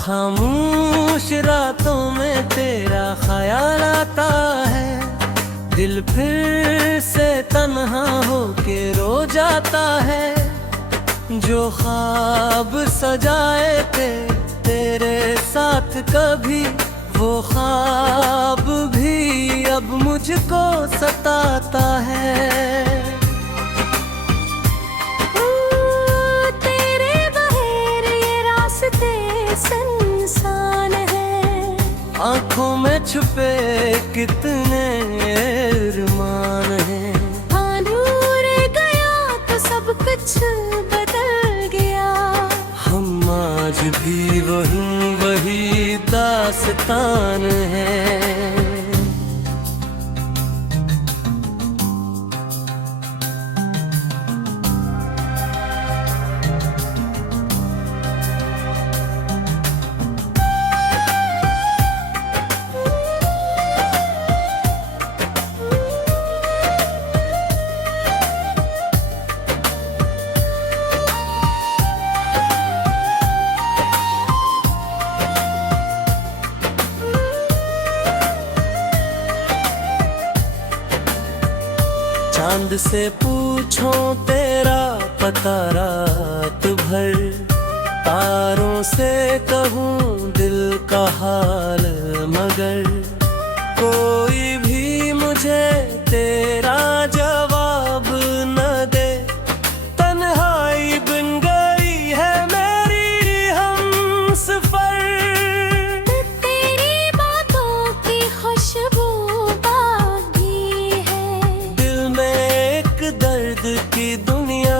खामोश रातों में तेरा ख्याल आता है, दिल फिर से तन्हा होके रो जाता है। जो ख्वाब सजाए थे तेरे साथ कभी, वो ख्वाब भी अब मुझको सताता है। इंसान है, आँखों में छुपे कितने अरमान हैं। हाँ दूर गया तो सब कुछ बदल गया। हम आज भी वही दास्तान है। चांद से पूछो तेरा पता रात भर, तारों से कहूँ दिल का हाल मगर कोई भी मुझे तेरा जवाब न दे। तन्हाई बन गई है मेरी हमसफर, तेरी बातों की खुशबू बाकी है। दिल में एक दर्द की दुनिया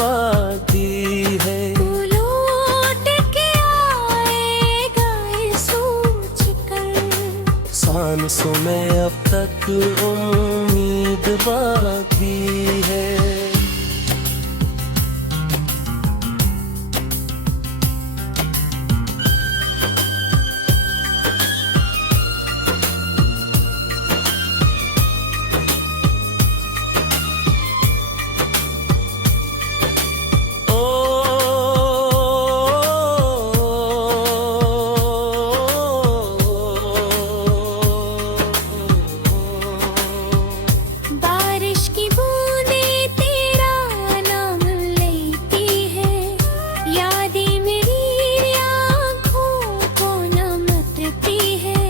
बाकी है। तू लौट के आएगा ये सोच कर, सांसों में अब तक उम्मीद बाकी है। बारिश की बूंदें तेरा नाम लेती है, यादें मेरी आँखों को नमकती है।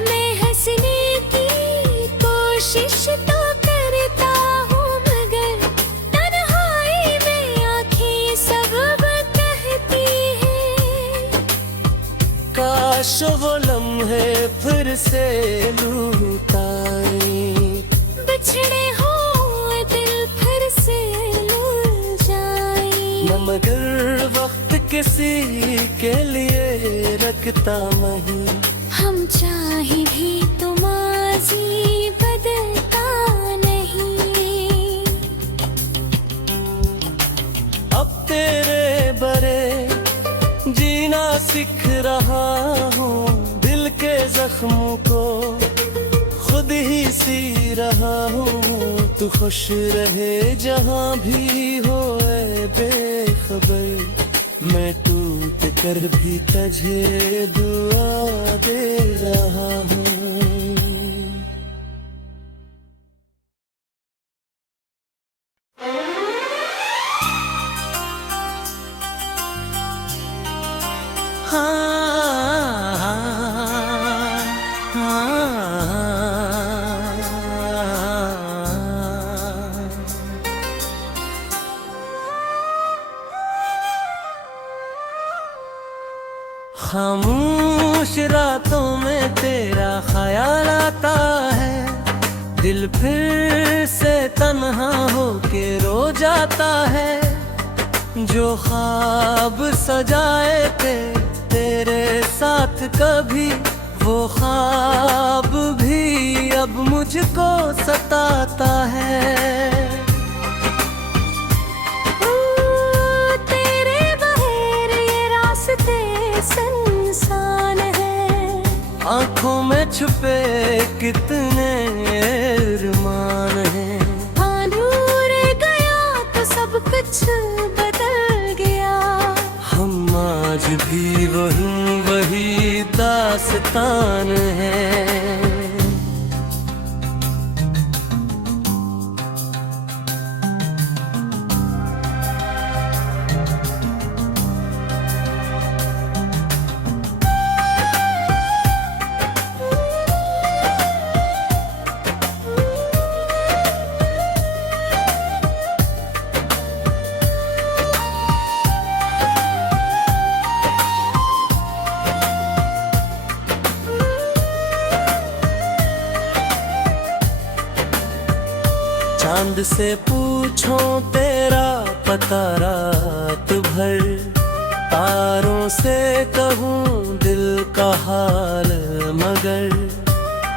मैं हंसने की कोशिश तो करता हूँ मगर तन्हाई में आँखें सबब कहती है। काश वो लम्हे फिर से लौटाए, बिछड़े हो दिल फिर से लुढ़ जाए। मगर वक्त किसी के लिए रखता नहीं। हम चाहे भी तो माज़ी बदलता नहीं। अब तेरे बरे जीना सीख रहा हूँ, दिल के जख्मों को खुद ही सी रहा हूँ। तू खुश रहे जहाँ भी हो ऐ बेखबर, मैं टूट कर भी तुझे दुआ दे रहा हूँ। खामोश रातों में तेरा ख्याल आता है, दिल फिर से तन्हा होके रो जाता है। जो ख्वाब सजाए थे तेरे साथ कभी, वो ख्वाब भी अब मुझको सताता है। तेरे बगैर ये रास्ते सुनसान है, आँखों में छुपे कितने अरमान हैं। हाँ दूर गया तो सब कुछ बदल गया। हम आज भी वही दास्तान है। चांद से पूछो तेरा पता रात भर, तारों से कहूँ दिल का हाल मगर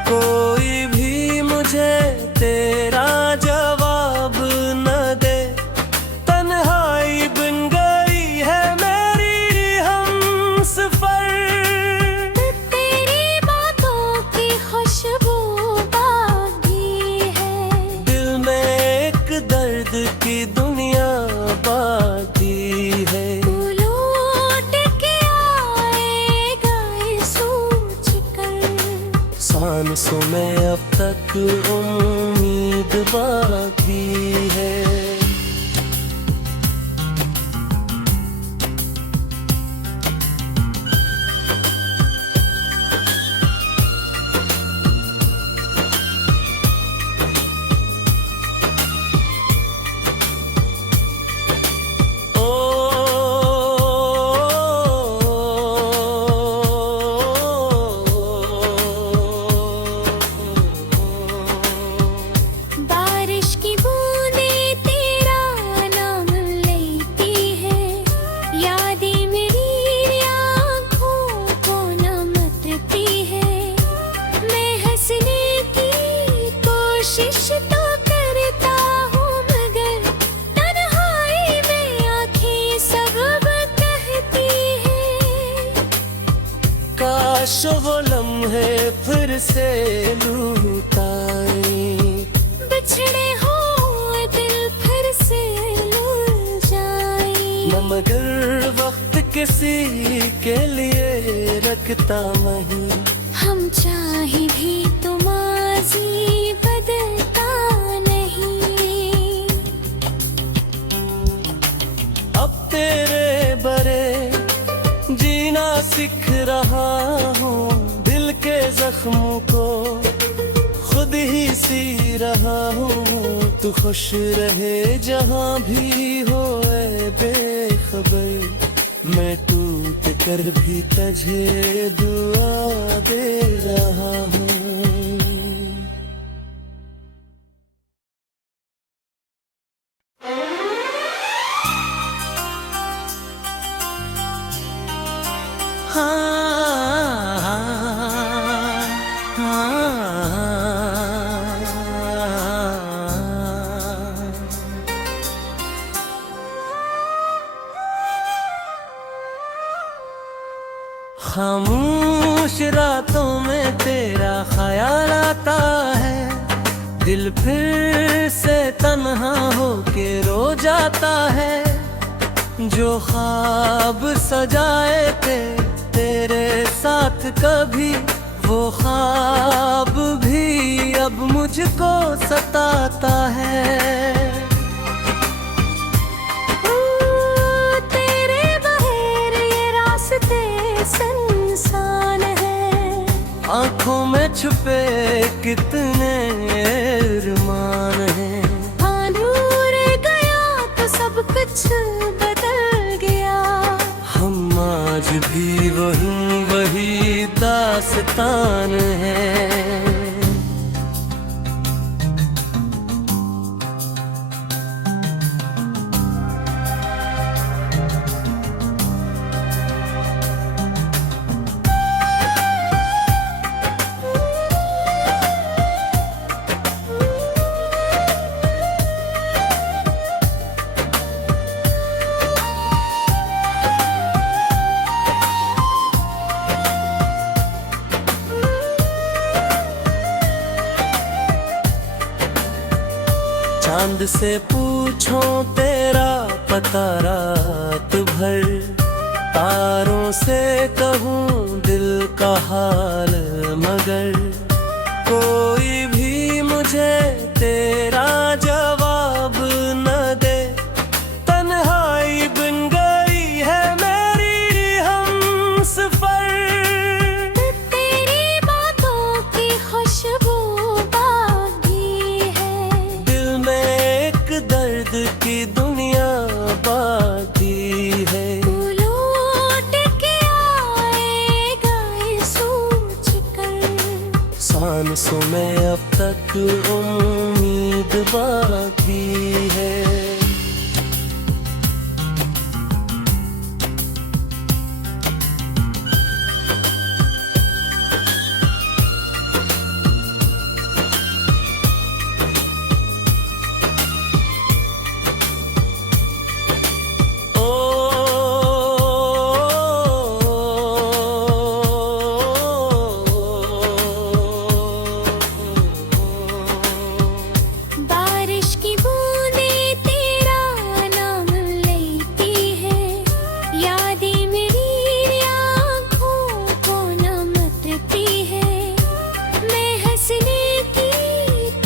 कोई भी मुझे तेरा जवाब न दे। तन्हाई बन गई है मेरी हमसफर, तेरी बातों की खुशबू बाकी है, दिल में एक दर्द की दुनिया बाकी है। तू लौट के आएगा ये सोच कर, सांसों में अब तक उम्मीद बाकी है। बारिश की बूंदें तेरा नाम लेती है, यादें मेरी आँखों को नमती है। मैं हंसने की कोशिश तो करता हूँ मगर तन्हाई में आँखें सब कहती है। काश वो लम्हे फिर से लूटाए, बिछड़े हुए दिल फिर से लुल जाए। मगर वक्त किसी के लिए रखता नहीं, हम चाहे भी तो माज़ी बदलता नहीं। अब तेरे बरे जीना सीख रहा हूँ, दिल के जख्मों को खुद ही सी रहा हूँ। तू खुश रहे जहाँ भी हो ऐ बेखबर, मैं टूट कर भी तुझे दुआ दे रहा हूँ। खामोश रातों में तेरा ख्याल आता है, दिल फिर से तन्हा होके रो जाता है। जो ख्वाब सजाए थे तेरे साथ कभी, वो ख्वाब भी अब मुझको सताता है। तेरे बगैर ये रास्ते सुनसान है, आँखों में छुपे कितने अरमान हैं। हाँ दूर गया तो सब कुछ बदल गया, हम आज भी वही दास्तान है। चांद से पूछो तेरा पता रात भर, तारों से कहूँ दिल का हाल, मगर कोई भी मुझे तेरा जवाब न दे। तन्हाई बन गई है मेरी हमसफर। तेरी बातों की खुशबू बाकी है, दिल में एक दर्द की दुनिया बाकी है। तू लौट के आएगा ये सोच कर, सांसों में अब तक उम्मीद बाकी है। बारिश की बूंदें तेरा नाम लेती है, यादें मेरी आँखों को नमकती है। मैं हंसने की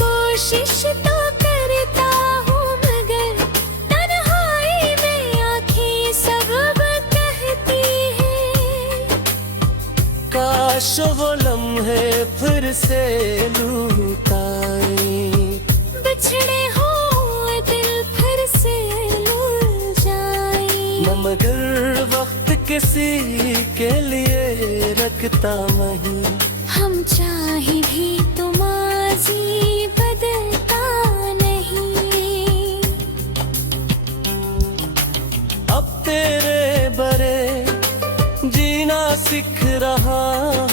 कोशिश तो करता हूँ, मगर तन्हाई में आँखें सबब कहती है। काश वो लम्हे फिर से लौटाएं, बिछड़े हो दिल फिर से लुढ़ जाए। मगर वक्त किसी के लिए रखता नहीं। हम चाहे भी तो माजी बदलता नहीं। अब तेरे बरे जीना सीख रहा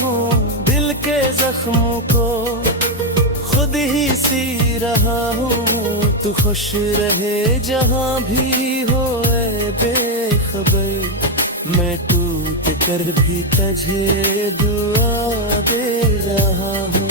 हूँ, दिल के जख्मों को खुद ही सी रहा हूँ। तू खुश रहे जहाँ भी हो ऐ बेखबर, मैं टूट कर भी तुझे दुआ दे रहा हूँ।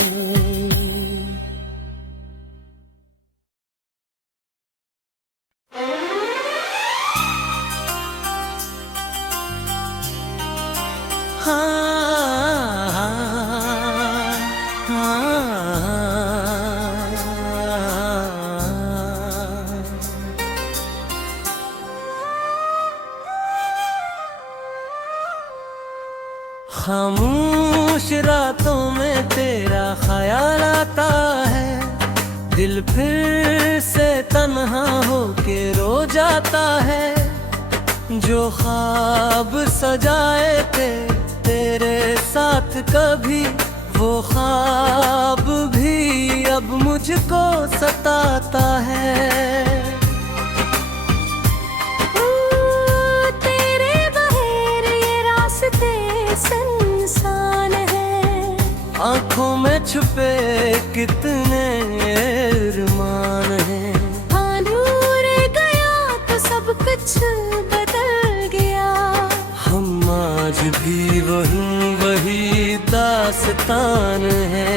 खामोश रातों में तेरा ख्याल आता है, दिल फिर से तन्हा होके रो जाता है। जो ख्वाब सजाए थे तेरे साथ कभी, वो ख्वाब भी अब मुझको सताता है। तेरे बगैर ये रास्ते सुनसान है, आँखों में छुपे कितने अरमान हैं। हाँ दूर गया तो सब कुछ बदल गया। हम आज भी वही दास्तान है।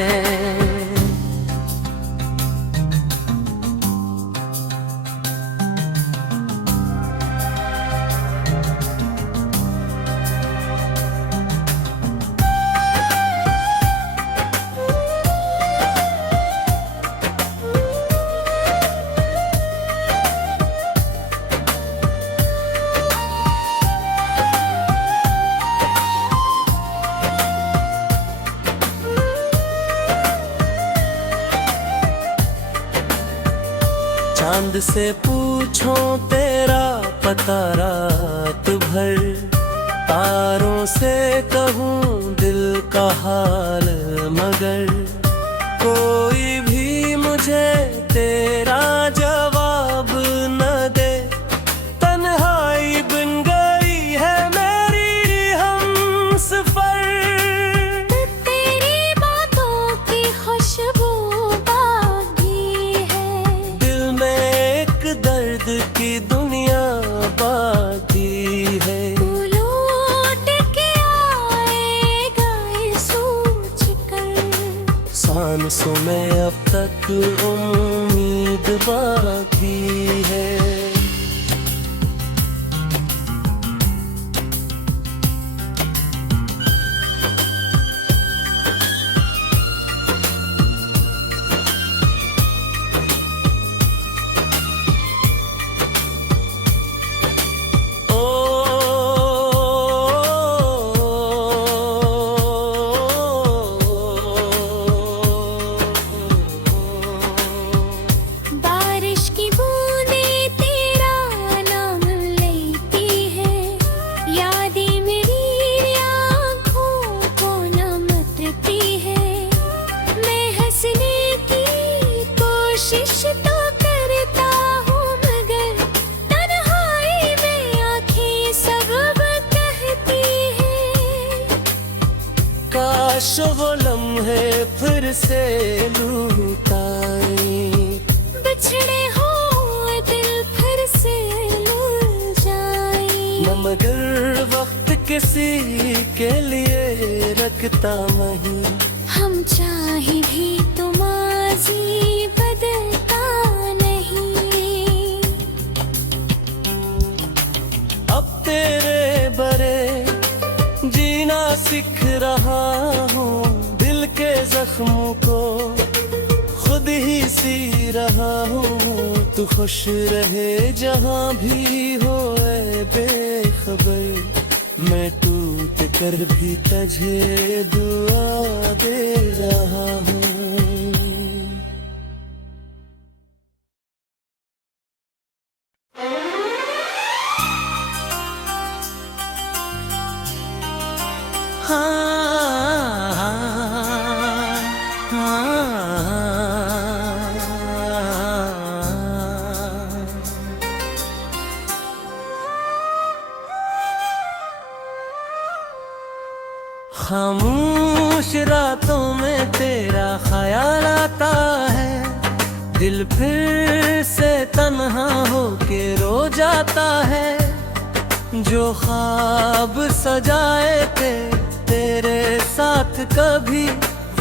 चांद से पूछो तेरा पता रात भर, तारों से कहूँ दिल का हाल, मगर कोई भी मुझे तेरा जवाब न दे। तन्हाई बन गई है मेरी हमसफर। तेरी बातों की खुशबू बाकी है, दिल में एक दर्द की दुनिया बाकी है। तू लौट के आएगा ये सोच कर, सांसों में अब तक उम्मीद बाकी है। वो लम्हे फिर से लूटाए, बिछड़े हो दिल फिर से लुल जाए। मगर वक्त किसी के लिए रखता नहीं, हम चाहे भी तो माज़ी बदलता नहीं। अब तेरे बरे जीना सीख रहा हूँ, दिल के जख्मों को खुद ही सी रहा हूँ। तू खुश रहे जहाँ भी हो ऐ बेखबर, मैं टूट कर भी तुझे दुआ दे रहा हूँ। खामोश रातों में तेरा ख्याल आता है, दिल फिर से तन्हा होके रो जाता है। जो ख्वाब सजाए थे तेरे साथ कभी,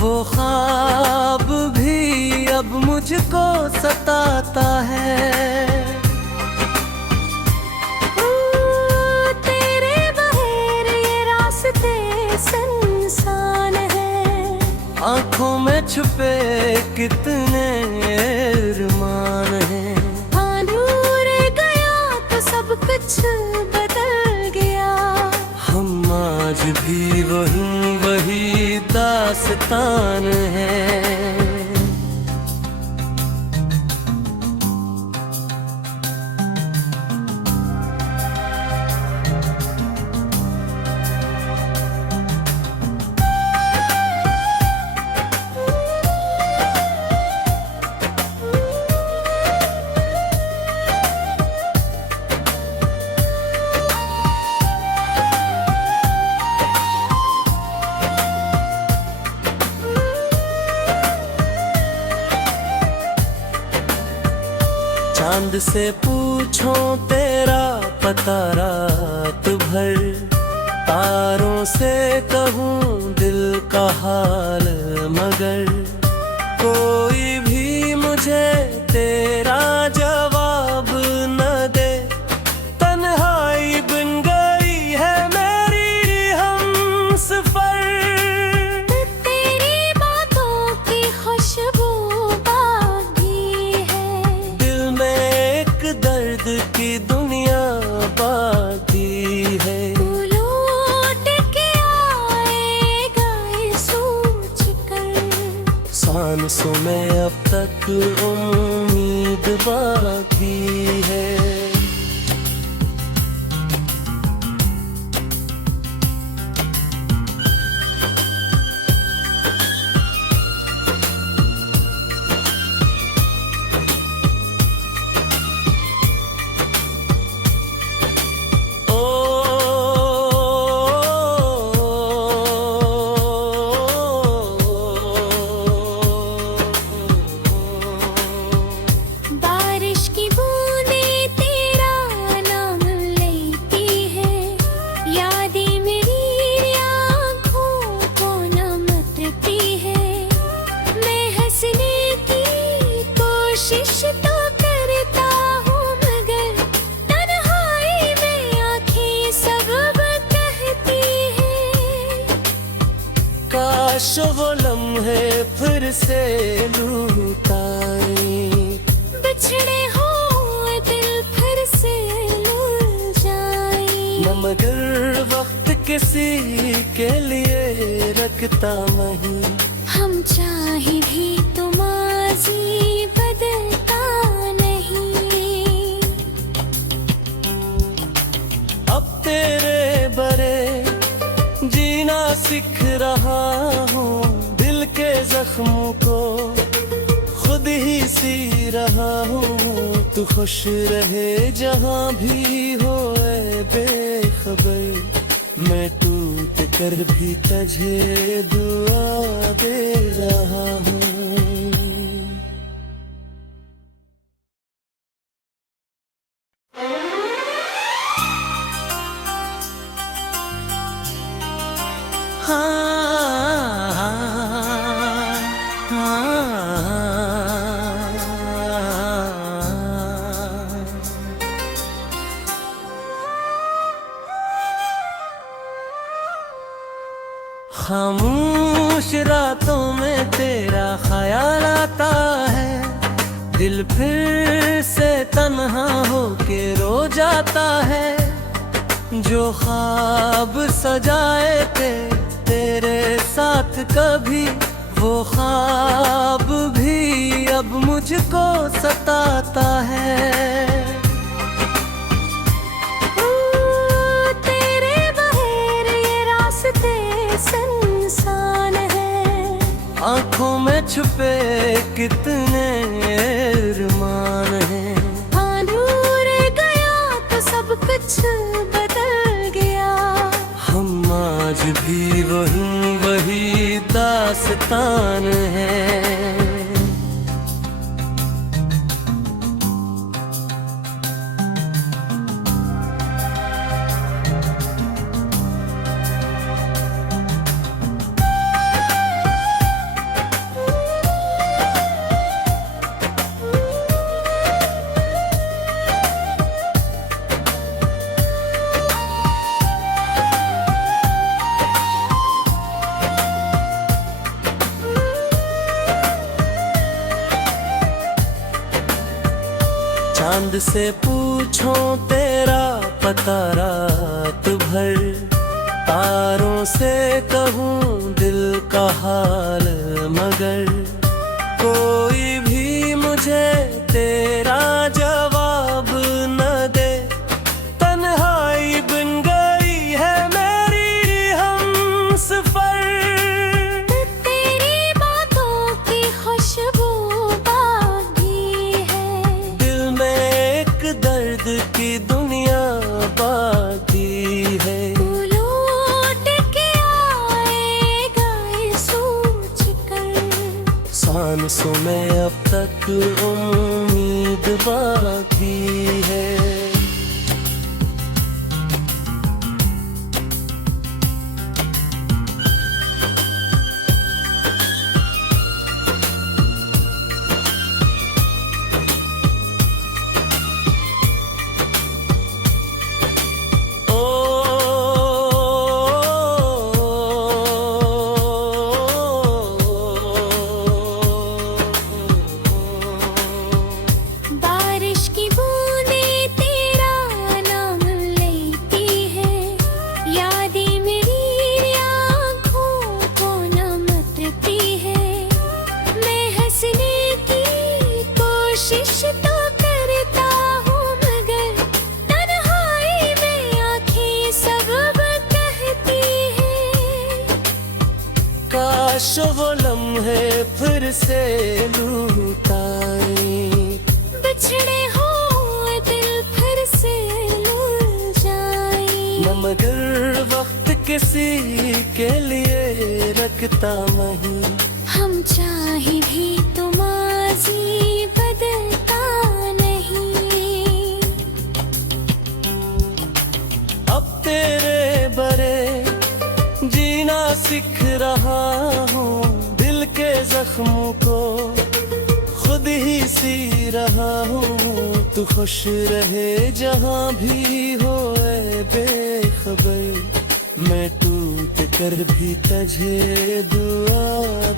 वो ख्वाब भी अब मुझको सताता है। तेरे बगैर ये रास्ते सुनसान है, आँखों में छुपे कितने अरमान हैं। हाँ दूर गया तो सब कुछ बदल गया, हम आज भी वही दास्तान है। चांद से पूछो तेरा पता रात भर, तारों से कहूँ दिल का हाल मगर, कोई भी मुझे तेरा जवाब न दे। तन्हाई बन गई है मेरी हमसफर, तेरी बातों की खुशबू बाकी है। दिल में एक दर्द की दुनिया बाकी है। तू लौट के आएगा ये सोच कर, सांसों में अब तक उम्मीद बाकी है। बारिश की बूंदें तेरा नाम लेती है, यादें मेरी आँखों को नमकती है। मैं हंसने की कोशिश तो करता हूँ, मगर तन्हाई में आँखें सबब कहती है। काश वो लम्हे फिर से लूटाए, बिछड़े हो दिल फिर से लुल जाए। मगर वक्त किसी के लिए रखता नहीं, हम चाहे भी तो माज़ी बदलता नहीं। अब तेरे बरे जीना सीख रहा हूँ, दिल के जख्मों को खुद ही सी रहा हूँ। तू खुश रहे जहाँ भी हो ऐ बेखबर, मैं टूट कर भी तुझे दुआ दे रहा हूँ। खामोश रातों में तेरा ख्याल आता है, दिल फिर से तन्हा होके रो जाता है। जो ख्वाब सजाए थे तेरे साथ कभी, वो ख्वाब भी अब मुझको सताता है। तेरे बगैर ये रास्ते सुनसान है, आँखों में छुपे कितने अरमान हैं। हाँ दूर गया तो सब कुछ बदल गया, हम आज भी वही दास्तान है। चांद से पूछो तेरा पता रात भर, तारों से कहूँ दिल का हाल मगर, कोई भी मुझे तेरा जवाब न दे। तन्हाई बन गई है मेरी हमसफर, तेरी बातों की खुशबू बाकी है। दिल में एक दर्द की दुनिया बाकी है। तू लौट के आएगा ये सोच कर, सांसों में अब तक उम्मीद बाकी है। बारिश की बूंदें तेरा नाम लेती है, यादें मेरी आँखों को नमकती है। मैं हंसने की कोशिश तो करता हूँ मगर, तन्हाई में आँखें सबब कहती है। काश वो लम्हे फिर से लूटाए, बिछड़े हो दिल फिर से लुल जाए। मगर वक्त किसी के लिए रखता नहीं, हम चाहे भी तो माजी बदलता नहीं। अब तेरे बरे जीना सीख रहा हूँ, दिल के जख्मों को खुद ही सी रहा हूँ। तू खुश रहे जहाँ भी हो ऐ बेखबर, मैं टूट कर भी तुझे दुआ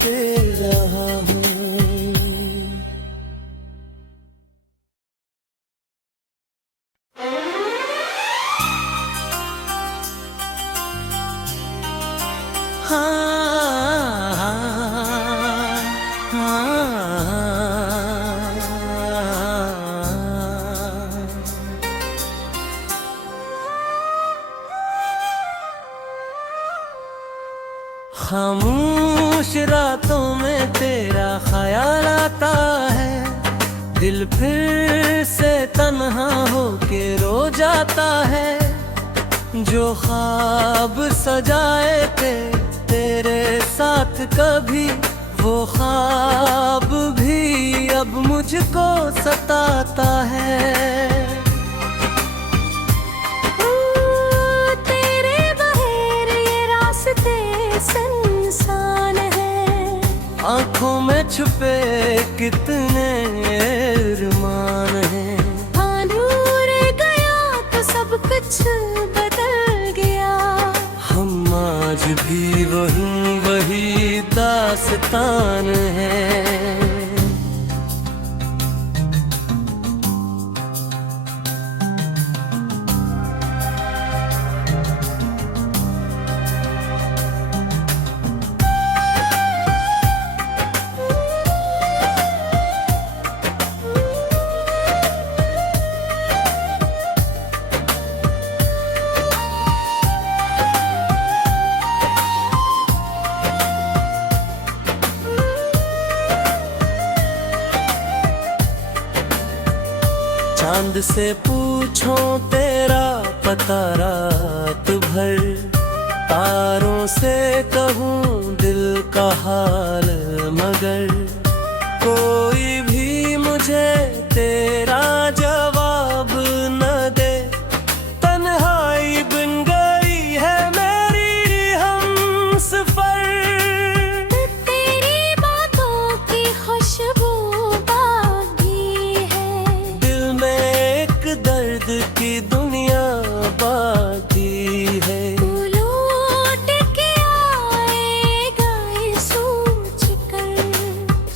दे रहा हूँ। खामोश रातों में तेरा ख्याल आता है, दिल फिर से तन्हा होके रो जाता है। जो ख्वाब सजाए थे तेरे साथ कभी, वो ख्वाब भी अब मुझको सताता है। तेरे बगैर ये रास्ते सुनसान है, आंखों में छुपे कितने अरमान हैं। हाँ दूर गया तो सब कुछ बदल गया, हम आज भी वही दास्तान है। चांद से पूछो तेरा पता रात भर, तारों से कहूँ दिल का हाल मगर, कोई भी मुझे तेरा जवाब न दे। तन्हाई बन गई है मेरी हमसफर, तेरी बातों की खुशबू बाकी है, दिल में एक दर्द की दुनिया बाकी है। तू लौट के आएगा ये सोच कर,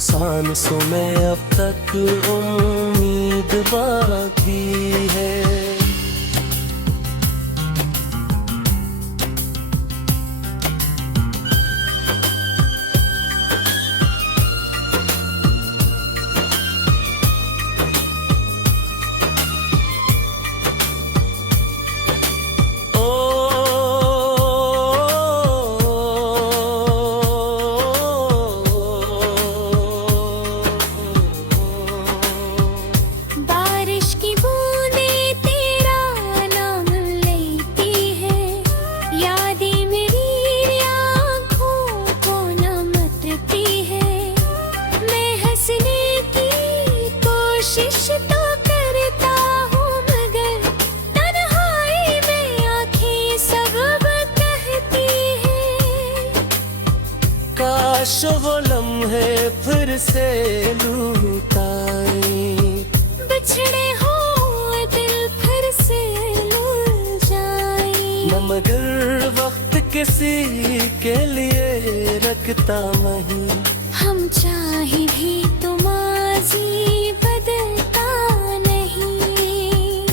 सांसों में अब तक उम्मीद बाकी है। बारिश की बूंदें तेरा नाम लेती है, यादें मेरी आँखों को नमती है। मैं हंसने की कोशिश तो करता हूँ मगर तन्हाई में आँखें सब कहती है। काश वो लम्हे फिर से लूटाए, बिछड़े हो दिल फिर से लुल जाए, मगर वक्त किसी के लिए रखता नहीं। हम चाहे भी तो माजी बदलता नहीं।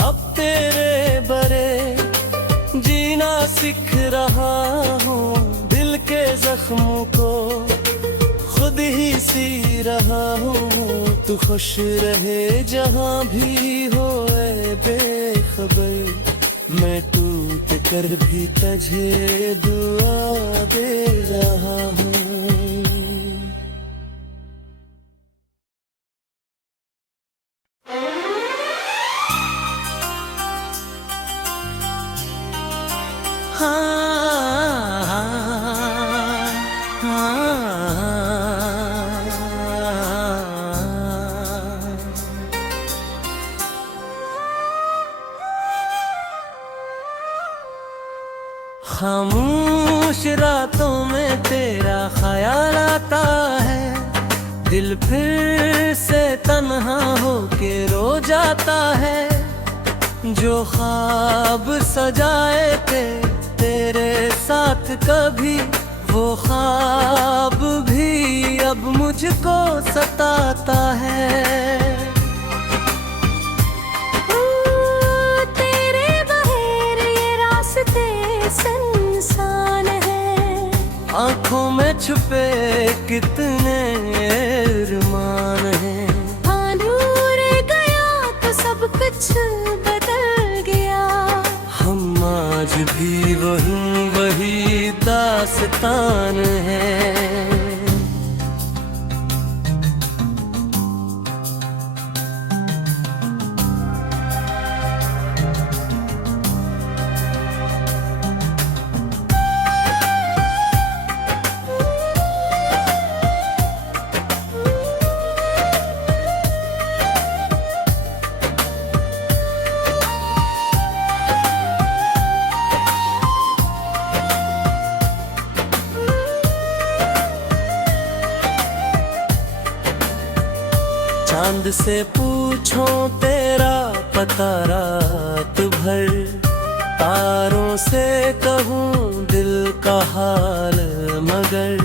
अब तेरे बरे जीना सीख रहा हूँ, दिल के जख्मों को खुद ही सी रहा हूँ। तू खुश रहे जहाँ भी हो ऐ बेखबर, मैं टूट कर भी तुझे दुआ दे रहा हूँ। खामोश रातों में तेरा ख्याल आता है, दिल फिर से तन्हा होके रो जाता है। जो ख्वाब सजाए थे तेरे साथ कभी, वो ख्वाब भी अब मुझको सताता है। तेरे बगैर ये रास्ते सुनसान है, आंखों में छुपे कितने अरमान हैं। हाँ दूर गया तो सब कुछ बदल गया, हम आज भी वही दास्तान है। से पूछूं तेरा पता रात भर, तारों से कहूँ दिल का हाल, मगर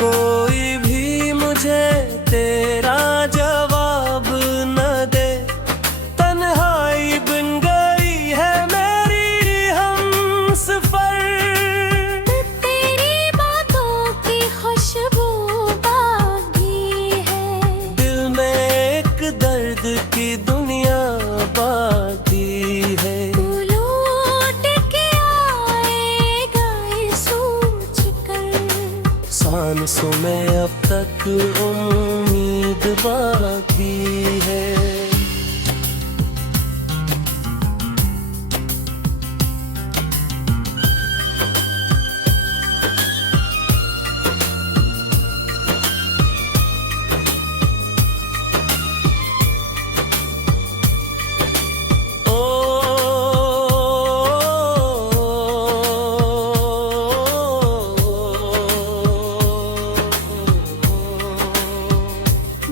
कोई भी मुझे तेरा जवाब न दे। तन्हाई बिन गई है मेरी हमसफर, तेरी बातों की खुशबू बाकी है। दिल में एक दर्द की दुनिया बाकी है। तू लौट के आएगा ये सोच कर, सांसों में अब तक उम्मीद बाकी है।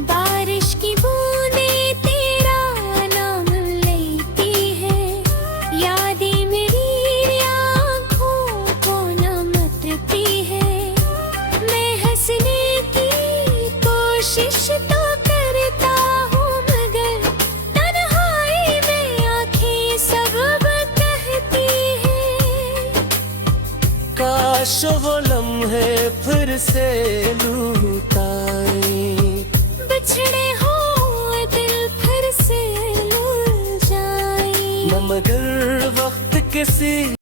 बारिश की बूंदें तेरा नाम लेती है, यादें मेरी आँखों को नमती है। मैं हंसने की कोशिश तो करता हूँ, मगर तन्हाई में आँखें सबब कहती है। काश वो लम्हे फिर से लूटाए, बिछड़े हो दिल फिर से लुल जाए। मगर वक्त किसी